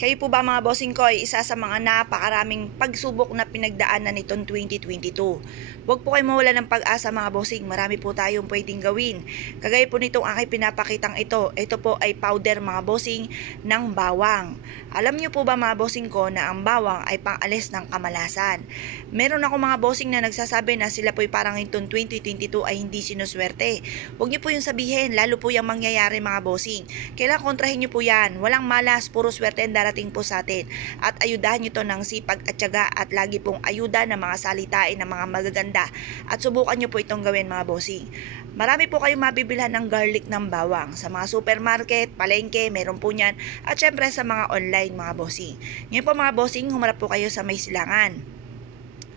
Kayo po ba mga bossing ko ay isa sa mga napakaraming pagsubok na pinagdaanan nitong 2022? Huwag po kayo mawala ng pag-asa mga bossing, marami po tayong pwedeng gawin. Kagaya po nitong aking pinapakitang ito po ay powder mga bossing ng bawang. Alam niyo po ba mga bossing ko na ang bawang ay pang-alis ng kamalasan? Meron ako mga bossing na nagsasabi na sila po ay parang itong 2022 ay hindi sinuswerte. Huwag niyo po yung sabihin, lalo po yung mangyayari mga bossing. Kailangan kontrahin niyo po yan, walang malas, puro swerte ang darating po sa atin. At ayudahan nyo to ng sipag at tiyaga at lagi pong ayuda ng mga salitain ng mga magaganda. At subukan nyo po itong gawin mga bossing. Marami po kayong mabibilhan ng garlic ng bawang. Sa mga supermarket, palengke, meron po niyan. At syempre sa mga online mga bossing. Ngayon po mga bossing, humarap po kayo sa may silangan.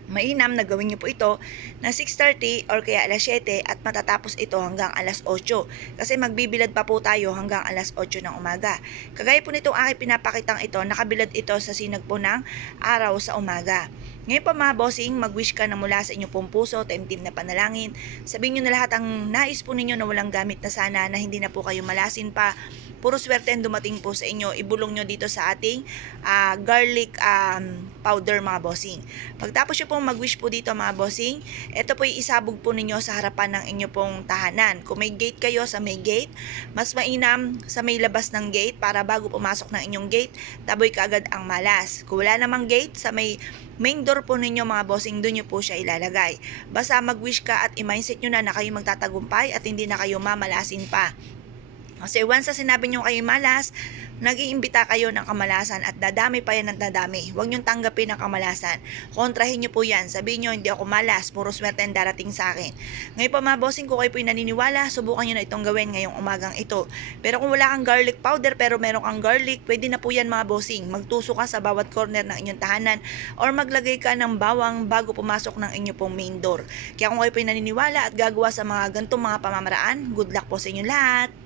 Mainam na gawin niyo po ito na 6:30 or kaya alas 7 at matatapos ito hanggang alas 8 kasi magbibilad pa po tayo hanggang alas 8 ng umaga. Kagaya po nitong aking pinapakitang ito, nakabilad ito sa sinag po ng araw sa umaga. Ngayon po mga bossing, mag-wish ka na mula sa inyong pong puso, taimtim na panalangin. Sabihin nyo na lahat ang nais po ninyo na walang gamit na sana, na hindi na po kayo malasin pa. Puro swerte ang dumating po sa inyo. Ibulong nyo dito sa ating garlic powder mga bossing. Pagtapos nyo pong mag-wish po dito mga bossing, ito po isabog po ninyo sa harapan ng inyo pong tahanan. Kung may gate kayo, sa may gate, mas mainam sa may labas ng gate para bago pumasok ng inyong gate, taboy kaagad ang malas. Kung wala namang gate, sa may main door po ninyo mga bossing, doon nyo po siya ilalagay. Basta mag-wish ka at i-mindset nyo na kayo magtatagumpay at hindi na kayo mamalasin pa. Kasi once na sinabi nyo kayo malas, nag-iimbita kayo ng kamalasan at dadami pa yan ng dadami. Huwag nyo tanggapin ang kamalasan. Kontrahin nyo po yan. Sabihin nyo, hindi ako malas, puro swerte ang darating sa akin. Ngayon pa mga bossing, kung kayo po yung naniniwala, subukan nyo na itong gawin ngayong umagang ito. Pero kung wala kang garlic powder pero meron kang garlic, pwede na po yan mga bossing. Magtuso ka sa bawat corner ng inyong tahanan or maglagay ka ng bawang bago pumasok ng inyong pong main door. Kaya kung kayo po yung naniniwala at gagawa sa mga gantong mga pamamaraan, good luck po sa inyo lahat!